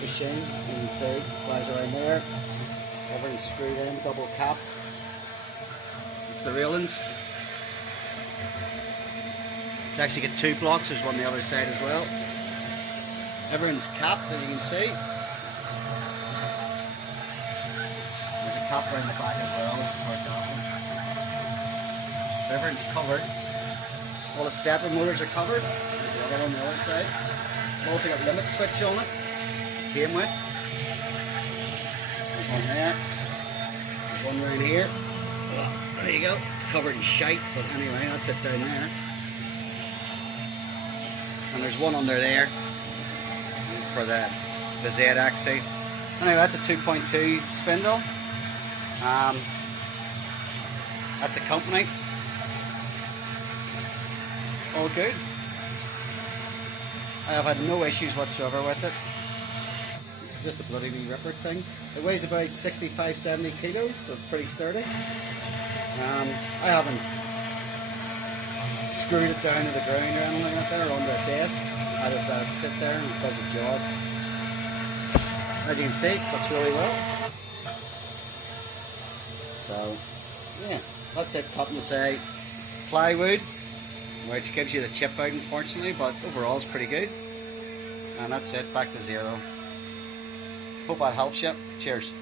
Machine, you can see, flies around there. Everything's screwed in, double capped. It's the railings. It's actually got two blocks, there's one on the other side as well. Everything's capped, as you can see. There's a cap around the back as well, this is for capping. Everything's covered. All the stepper motors are covered. There's the other on the other side. I've also got limit switch on it. Came with. There's one there. There's one right here. Well, there you go. It's covered in shite, but anyway, that's it down there. And there's one under there for the Z axis. Anyway, that's a 2.2 spindle. That's the company. All good. I have had no issues whatsoever with it. It's just a bloody wee ripper thing. It weighs about 65-70 kilos, so it's pretty sturdy. I haven't screwed it down to the ground or anything like that, or under a desk. I just let it sit there and it does the job. As you can see, it cuts really well. So, yeah, that's it. Cutting, say, plywood, which gives you the chip out, unfortunately, but overall it's pretty good. And that's it, back to zero. Hope that helps you. Cheers.